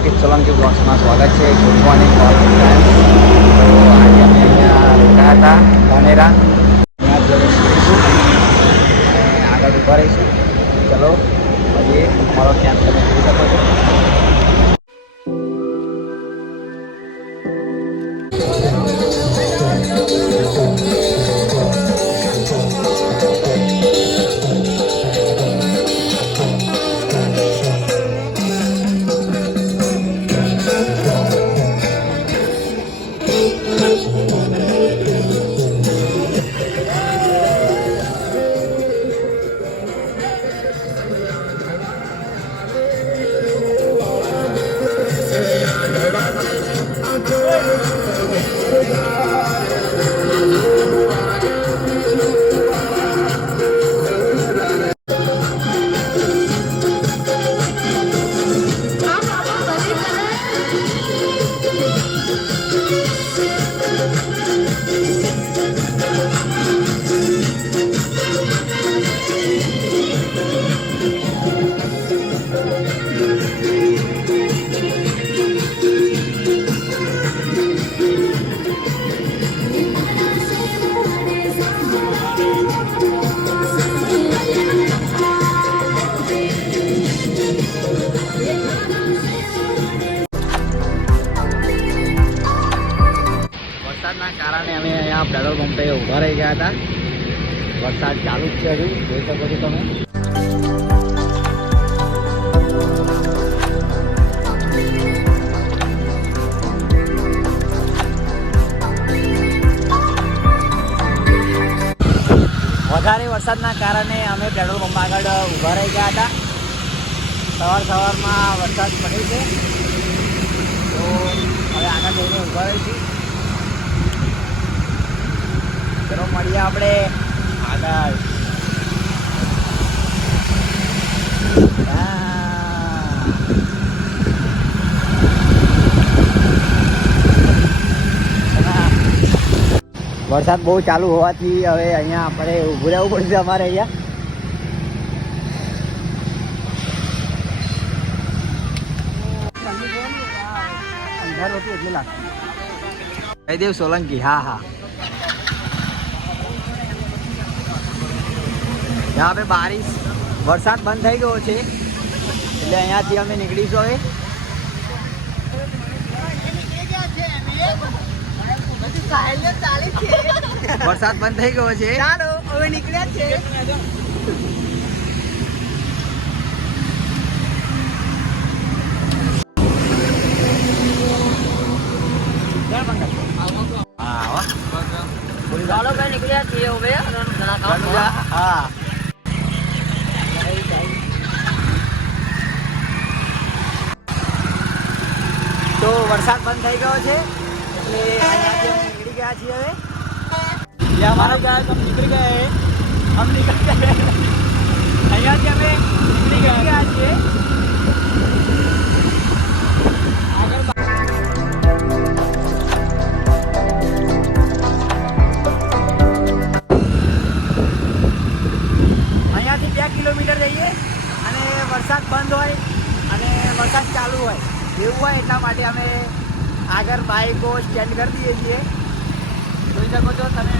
અંકિત સોલંકી બ્લોગ્સમાં સ્વાગત છે. Good morning all friends. તો આજે અમે અહીંયા રોકાયા હતા ધાનેરા. ત્યાં જઈને નીકળીશું અને આગળ ઊભા રહીશું. ચલો પછી મારો કેમ્પ તમે જોઈ શકો છો. વરસાદના કારણે અમે અહીંયા પેટ્રોલ પંપે ઊભા રહી ગયા હતા. વરસાદ ચાલુ જ છે, હજુ જોઈ શકો છો તમે. વધારે વરસાદના કારણે અમે પેટ્રોલ પંપ આગળ ઊભા રહી ગયા હતા. સવારમાં વરસાદ પડ્યો છે, તો હવે આગળ જઈને ઊભા રહીશું. ચલો મળીએ આપણે આગળ. વરસાદ બહુ ચાલુ હોવાથી હવે અહીંયા આપણે ઊભું રહેવું પડશે અમારે અહીંયા. અંધાર હતું એટલે લાગતું. જયદેવ સોલંકી, હા હા. यहाँ पे बारिश वरसाद बंद થઈ ગયો છે એટલે અહીંયાથી અમે નીકળીશું હવે. વરસાદ બંધ થઈ ગયો છે, ચાલો હવે નીકળ્યા છે. ચાલો ભાઈ નીકળ્યા છીએ હવે. હા તો વરસાદ બંધ થઈ ગયો છે એટલે અહીંયાથી અમે નીકળી ગયા છીએ હવે. ये हमारा जहाज हम निकल गए અહીંયાથી અમે નીકળી ગયા છીએ. અહીંયાથી 2 કિલોમીટર જઈએ અને વરસાદ બંધ હોય અને વરસાદ ચાલુ હોય એવું હોય એટલા માટે અમે આગળ બાઇકો સ્ટેન્ડ કરી દઈએ છીએ. જોઈ શકો છો તમે.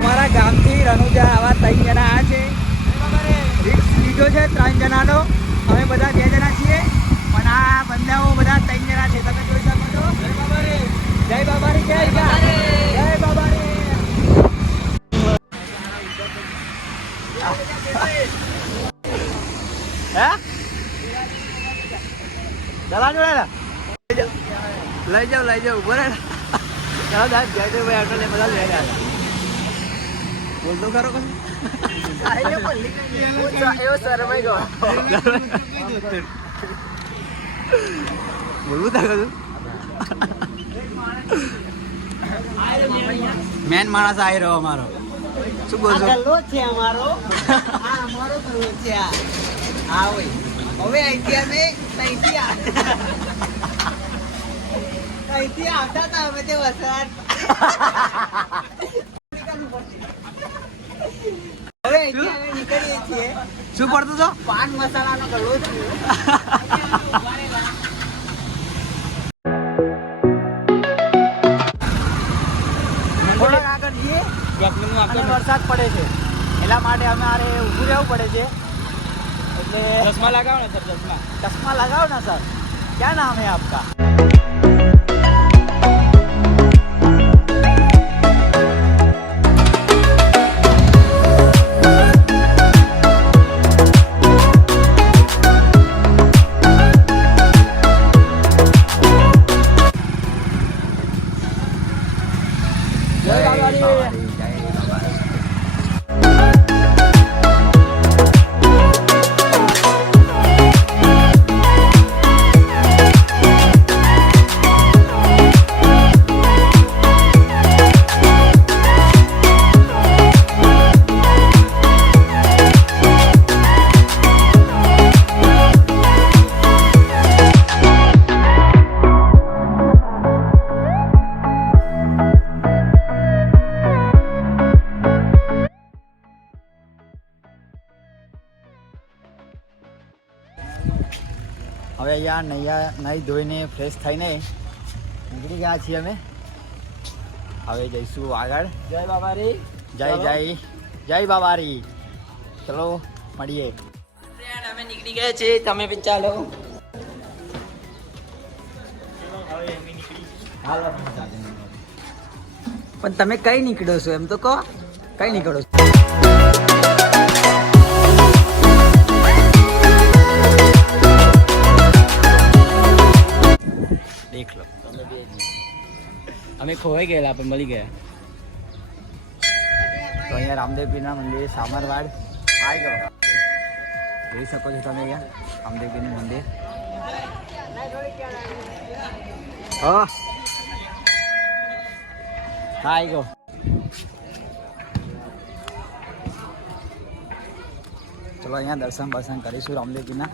અમારા ગામથી રણુજા આવા 3 જણા આ છે. રિક્સ લીધો છે 3 જણાનો. અમે બધા 2 જણા છીએ પણ આ બંદાઓ બધા 3 જણા છે. તમે જોઈ શકો છો. જય બાબારી, જય બાબારી, જય બાબારી. હે ચલા જોડે લઈ જાઓ ઉભો રહે. ચાલો જયદેવભાઈ આટો લે બધા લઈ રહ્યા. બોલતો ખરો કશું એવો શરમાઈ ગયો. બોલવું તા કશું મેન માણસ આવી રહ્યો અમારો. શું બોલશો? ગલ્લો છે અમારો. આ અમારો ગલ્લો છે આ. હા ભાઈ. હવે અહીંથી અમે અહીંથી આવતા હતા અમે તે વસરાટ. હવે અહીંથી અમે નીકળીએ છીએ. શું પડતું તો? પાન મસાલાનો ગલ્લો છે. થોડાક આગળ જઈએ અને વરસાદ પડે છે એટલા માટે અમારે ઊભું રહેવું પડે છે. એટલે ચશ્મા લગાવો ને સર, चश्मा लगाओ ना सर. क्या नाम है आपका? હવે અહીંયા નહીં ધોઈને ફ્રેશ થઈને નીકળી ગયા છીએ અમે. હવે જઈશું આગળ. જય બાબારી. જય બાબારી. ચલો મળીએ. અમે નીકળી ગયા છે, તમે બી ચાલો. પણ તમે કઈ નીકળો છો એમ તો કહો, કઈ નીકળો છો? દેખ લો, અમે ખોવાઈ ગયેલા પણ મળી ગયા. તો અહીંયા રામદેવપીરના મંદિર સામરવાડ આવી ગયો. જોઈ શકો છો તમે અહીંયા રામદેવપીરનું મંદિર. હા આવી ગયો. ચલો અહીંયા દર્શન કરીશું રામદેવપીરના.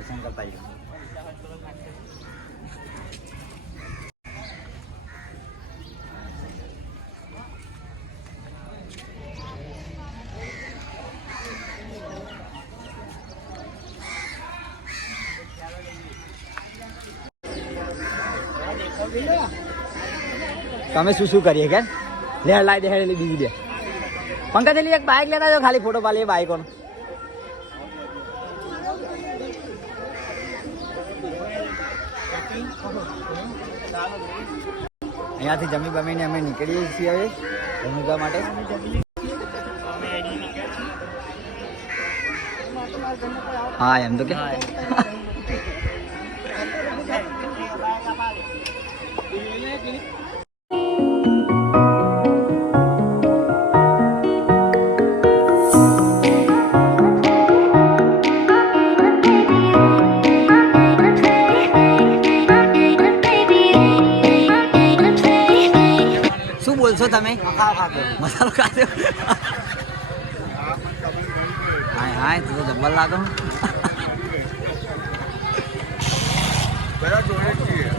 દર્શન કરતા આવીએ. તમે શું કરીએ કે લે લાઈ દે હેડેલી બીજી દે પંકજલી એક બાઇક લેતા જો ખાલી ફોટો પાડીએ બાઇકોનો. અહીંયાથી જમી બમીને અમે નીકળીએ છીએ હવે રણુજા માટે. હા એમ તો કે શું બોલશો તમે? મસાલો ખાધો? હાય તું તો જબ્બર લાગો. બધા જોડે જ છીએ.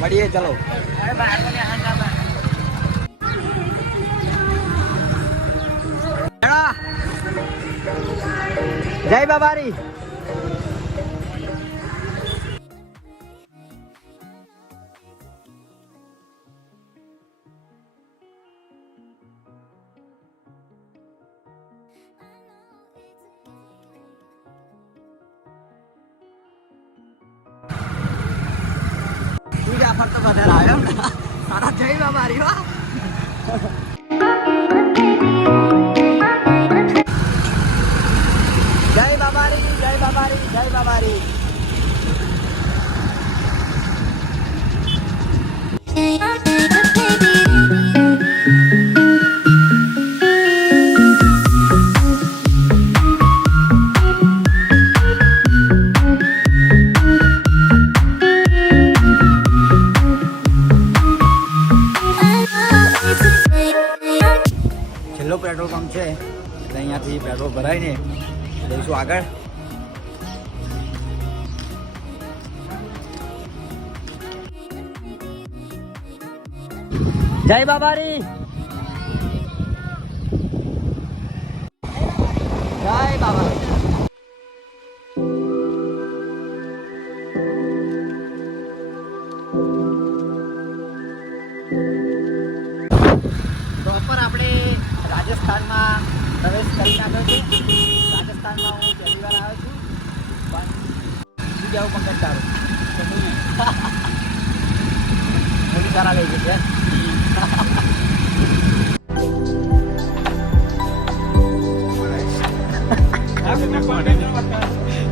મળીએ ચલો. જય બાબારી. ઓફર તો વધારે આવ્યો ને તારા જય બાબારી હો જય બાબારી જય બાબારી જય બાબારી છેલ્લો પેટ્રોલ પંપ છે એટલે અહીંયાથી પેટ્રોલ ભરાઈને જઈશું આગળ જય બાબારી જય બાબારી પ્રોપર આપણે રાજસ્થાનમાં પ્રવેશ કરી નાખ્યો છે રાજસ્થાનમાં હું પહેલી વાર આવ્યો છું પણ શું કહેવું પંકજ તારું મોટી સારા લઈ જશે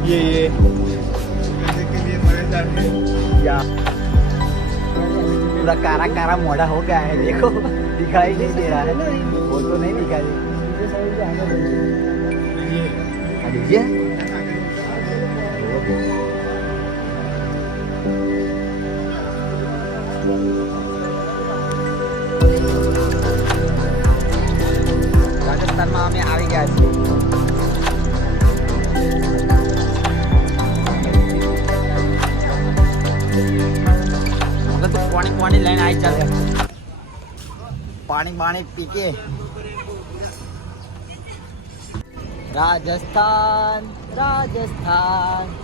ये या पूरा कारा कारा मोड़ा हो गया है देखो दिखाई नहीं दे रहा है वो तो नहीं दिखाई दीजिए રાજસ્થાનમાં અમે આવી ગયા છીએ तो पानी पानी लाइन आई चल पानी पानी पी के राजस्थान राजस्थान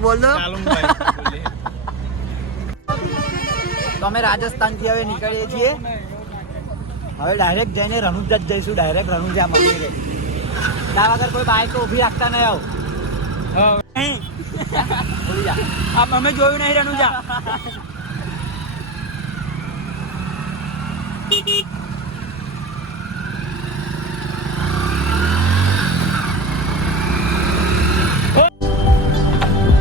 बोल दो તો અમે રાજસ્થાનથી હવે નીકળીએ છીએ હવે ડાયરેક્ટ જઈને રણુજા જ જઈશું ડાયરેક્ટ રણુજા મંદિરે ત્યાં વગર કોઈ બાઈક ઊભી રાખતા નહીં ભૂલી જા આમ અમે જોયું નહીં રણુજા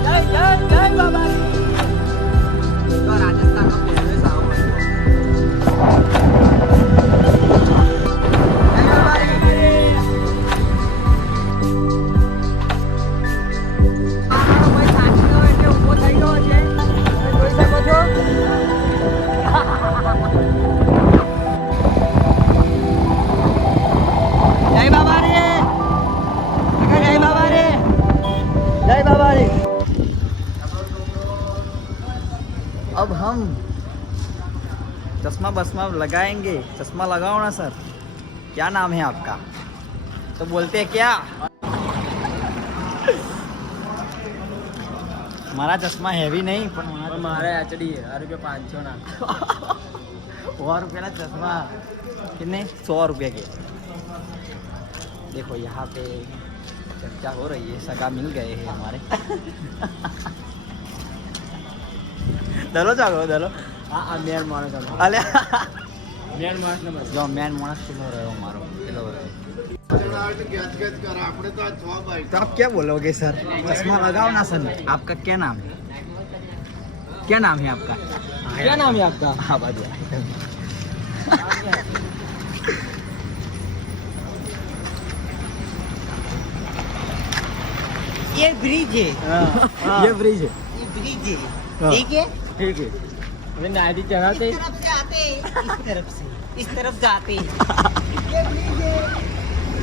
જય જય જય બાબા તો રાજસ્થાનનો પહેરવેશ આવો अब हम चश्मा बसमा लगाएंगे चश्मा लगाओ ना सर क्या नाम है आपका तो बोलते हैं क्या हमारा चश्मा हैवी नहीं पर મારે એચડી ₹500 ના ₹100 चश्मा कितने 100 रुपये के देखो यहाँ पे चर्चा हो रही है सगा मिल गए हैं हमारे दलो जागो दलो આ મેન માણસ अले મેન માણસ નંબર जो मैन मानस किलो रहो मारो किलो रहो तो आप क्या बोलोगे सर चश्मा लगाओ ना सर आपका क्या नाम है क्या नाम है आपका क्या नाम है आपका हाँ बढ़िया ये ब्रिज है ये ब्रिज है ये ब्रिज है हाँ। ठीक है ठीक है अरे नाइटी चढ़ाते इस तरफ से आते हैं इस तरफ से इस तरफ जाते हैं ये ब्रिज है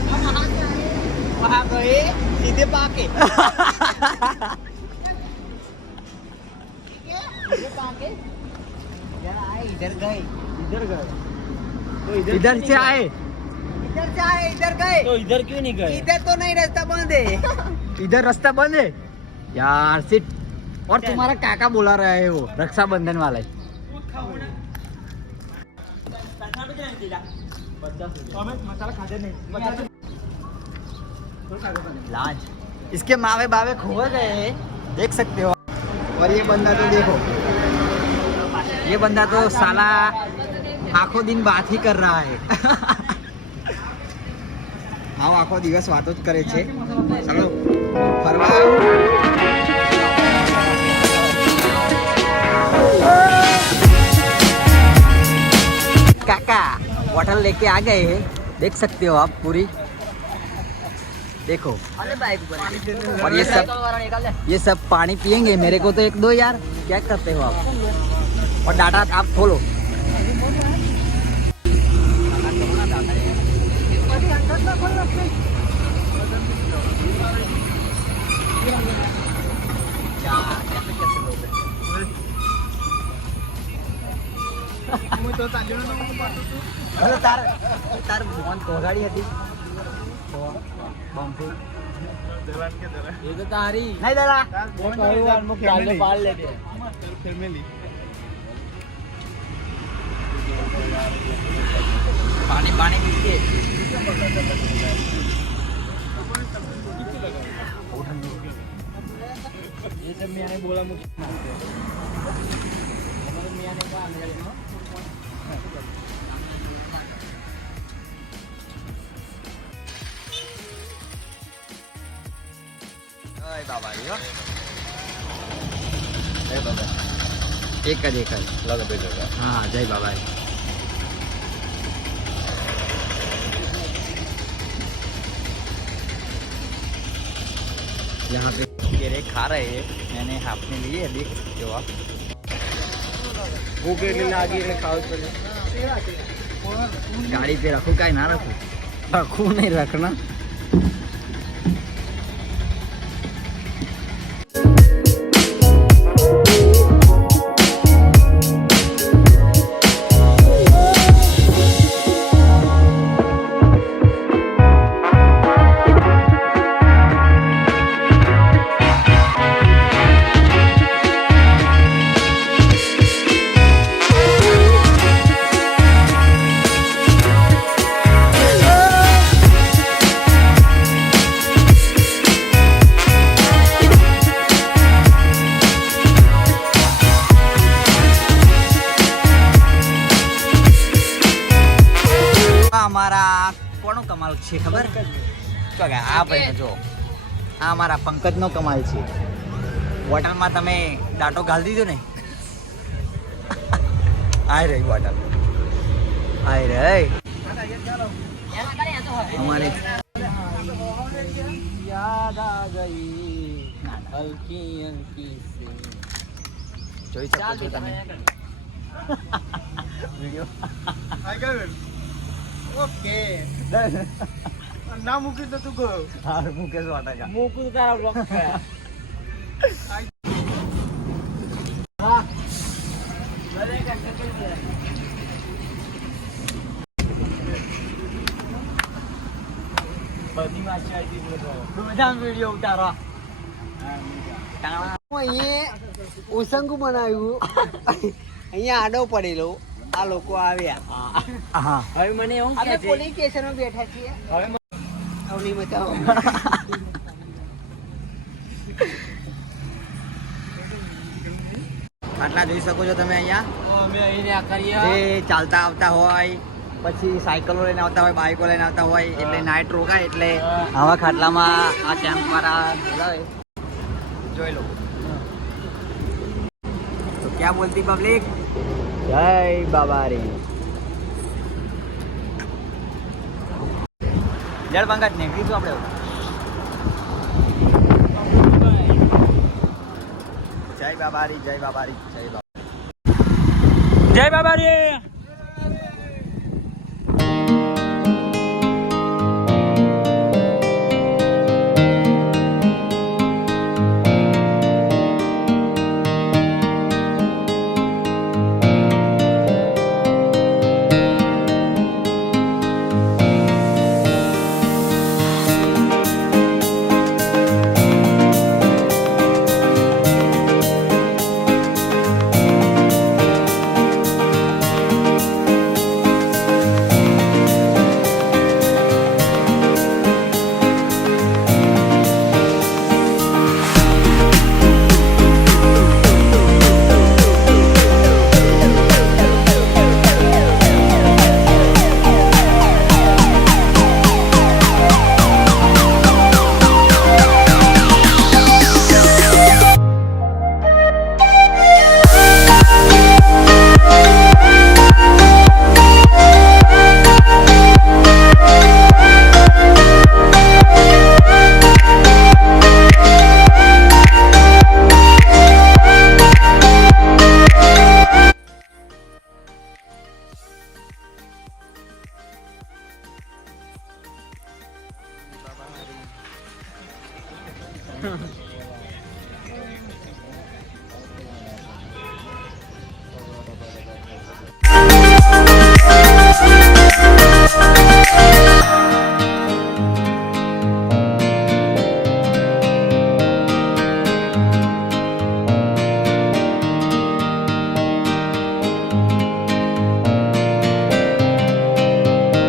हम वहाँ से आए वहाँ गए सीधे पाके ठीक है सीधे पाके इधर आए इधर गए इधर गए तो इधर से आए इधर गए तो इधर क्यों नहीं गए इधर तो नहीं रास्ता बंद है इधर रास्ता बंद है यार सिट और तुम्हारा काका बोला रहा है वो रक्षाबंधन वाला ही। लाज इसके मावे बावे खो गए, देख सकते हो। और ये बंदा तो देखो, ये बंदा तो साला आखो दिन बात ही कर रहा है। આવો આખો દિવસ વાતો જ કરે છે. ચાલો ફરવા. काका बोतल लेके आ गए हैं, देख सकते हो आप पूरी, देखो। और ये सब पानी पियेंगे, मेरे को तो एक दो यार, क्या करते हो आप। और डाटा आप खोलो। તાર મોન કોગાડી હતી એ તો તારી નહીં દાદા પાણી પાણી પીએ ये सब मैंने बोला मुझे बाबा जय बाबा एक का हाँ जय बाबा यहाँ पे केरे खा रहे हैं, मैंने आपने लिए देख सकते हो आप। गाड़ी पे रखो का ना रखो, रखो नहीं रखना। અમારા કોનો કમાલ છે ખબર તો કે આ ભાઈ જો આ અમારા પંકજનો કમાલ છે. બોટલમાં તમે ડાટો ઘાલી દીધો ને, આય રહી બોટલ આય રહી અમારે યાદ આ ગઈ હલકી હલકી સે. જોઈ શકો છો તમે વિડિયો. ઓકે ના મૂકી તો તું ગયો. હા મૂકેશ વાટા મૂકું તારા બ્લોક થયા. બધી વાત છે બધા વિડીયો ઉતારો. અહીંયા ઓસંગુ બનાવ્યું, અહીંયા આડો પડેલો, આ લોકો આવ્યા. હવે મને એવું કે પોલીસ સ્ટેશનમાં બેઠા છીએ. હવે નહીં બતાવો. આટલા જોઈ શકો છો તમે અહીંયા જે ચાલતા આવતા હોય, પછી સાયકલો લઈને આવતા હોય, બાઇકો લઈને આવતા હોય, એટલે નાઇટ રોકાય એટલે આવા ખાટલામાં આ કેમ્પ વાળા બોલાવે. જોઈ લો તો ક્યાં બોલતી પબ્લિક. જય બાબા રે. જળ બંગાટ નીકળીશું આપણે. જય બાબા રે, જય બાબા રે, જય બાબા, જય બાબા રે.